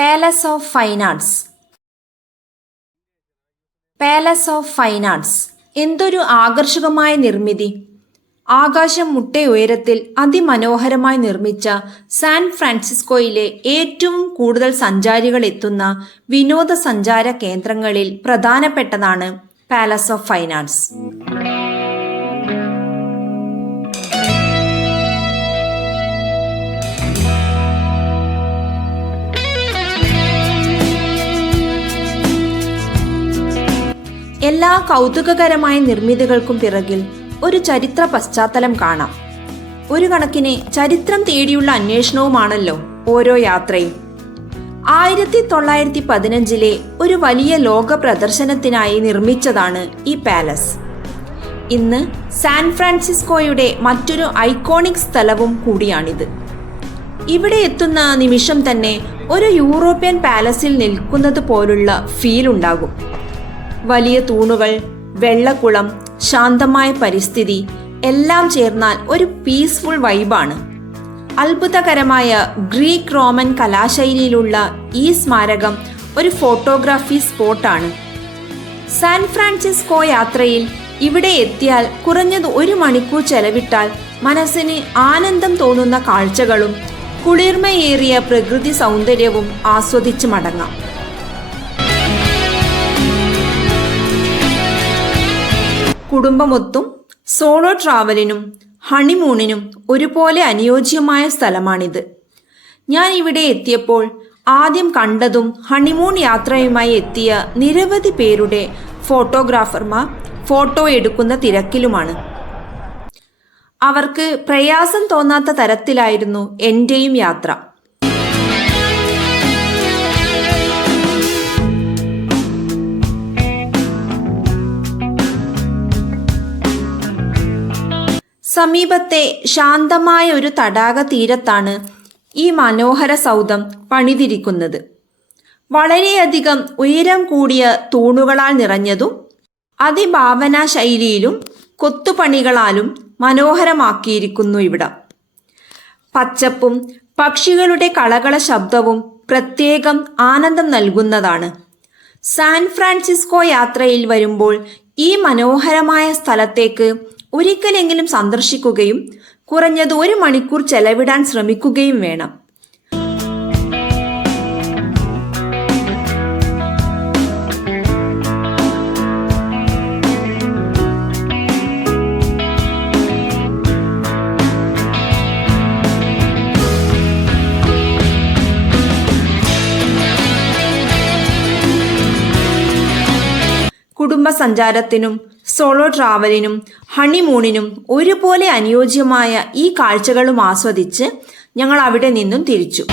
Palace of fine arts. Palace of fine arts എന്തൊരു ആകർഷകമായ നിർമ്മിതി! ആകാശം മുട്ടയുയരത്തിൽ അതിമനോഹരമായി നിർമ്മിച്ച സാൻ ഫ്രാൻസിസ്കോയിലെ ഏറ്റവും കൂടുതൽ സഞ്ചാരികൾ എത്തുന്ന വിനോദസഞ്ചാര കേന്ദ്രങ്ങളിൽ പ്രധാനപ്പെട്ടതാണ് പാലസ് ഓഫ് ഫൈൻ ആർട്സ്. എല്ലാ കൗതുകകരമായ നിർമ്മിതികൾക്കും പിറകിൽ ഒരു ചരിത്ര പശ്ചാത്തലം കാണാം. ഒരു കണക്കിന് ചരിത്രം തേടിയുള്ള അന്വേഷണവുമാണല്ലോ ഓരോ യാത്രയും. 1915 ഒരു വലിയ ലോക പ്രദർശനത്തിനായി നിർമ്മിച്ചതാണ് ഈ പാലസ്. ഇന്ന് സാൻ ഫ്രാൻസിസ്കോയുടെ മറ്റൊരു ഐക്കോണിക് സ്ഥലവും കൂടിയാണിത്. ഇവിടെ എത്തുന്ന നിമിഷം തന്നെ ഒരു യൂറോപ്യൻ പാലസിൽ നിൽക്കുന്നത് പോലുള്ള ഫീൽ ഉണ്ടാകും. വലിയ തൂണുകൾ, വെള്ളക്കുളം, ശാന്തമായ പരിസ്ഥിതി എല്ലാം ചേർന്നാൽ ഒരു പീസ്ഫുൾ വൈബാണ്. അത്ഭുതകരമായ ഗ്രീക്ക് റോമൻ കലാശൈലിയിലുള്ള ഈ സ്മാരകം ഒരു ഫോട്ടോഗ്രാഫി സ്പോട്ടാണ്. സാൻ ഫ്രാൻസിസ്കോ യാത്രയിൽ ഇവിടെ എത്തിയാൽ കുറഞ്ഞത് 1 മണിക്കൂർ ചെലവിട്ടാൽ മനസ്സിന് ആനന്ദം തോന്നുന്ന കാഴ്ചകളും കുളിർമയേറിയ പ്രകൃതി സൗന്ദര്യവും ആസ്വദിച്ച് മടങ്ങാം. കുടുംബമൊത്തും സോളോ ട്രാവലിനും ഹണിമൂണിനും ഒരുപോലെ അനുയോജ്യമായ സ്ഥലമാണിത്. ഞാൻ ഇവിടെ എത്തിയപ്പോൾ ആദ്യം കണ്ടതും ഹണിമൂൺ യാത്രയുമായി എത്തിയ നിരവധി പേരുടെ ഫോട്ടോഗ്രാഫർമാർ ഫോട്ടോ എടുക്കുന്ന തിരക്കിലുമാണ്. അവർക്ക് പ്രയാസം തോന്നാത്ത തരത്തിലായിരുന്നു എൻ്റെയും യാത്ര. സമീപത്തെ ശാന്തമായ ഒരു തടാക തീരത്താണ് ഈ മനോഹര സൗധം പണിതിരിക്കുന്നത്. വളരെയധികം ഉയരം കൂടിയ തൂണുകളാൽ നിറഞ്ഞതും അതിഭാവനാ ശൈലിയിലും കൊത്തുപണികളാലും മനോഹരമാക്കിയിരിക്കുന്നു ഇവിടം. പച്ചപ്പും പക്ഷികളുടെ കളകള ശബ്ദവും പ്രത്യേകം ആനന്ദം നൽകുന്നതാണ്. സാൻ ഫ്രാൻസിസ്കോ യാത്രയിൽ വരുമ്പോൾ ഈ മനോഹരമായ സ്ഥലത്തേക്ക് ഒരിക്കലെങ്കിലും സന്ദർശിക്കുകയും കുറഞ്ഞത് 1 മണിക്കൂർ ചെലവിടാൻ ശ്രമിക്കുകയും വേണം. കുടുംബസഞ്ചാരത്തിനും സോളോ ട്രാവലിനും ഹണിമൂണിനും ഒരുപോലെ അനുയോജ്യമായ ഈ കാഴ്ചകളും ആസ്വദിച്ച് ഞങ്ങൾ അവിടെ നിന്നും തിരിച്ചു.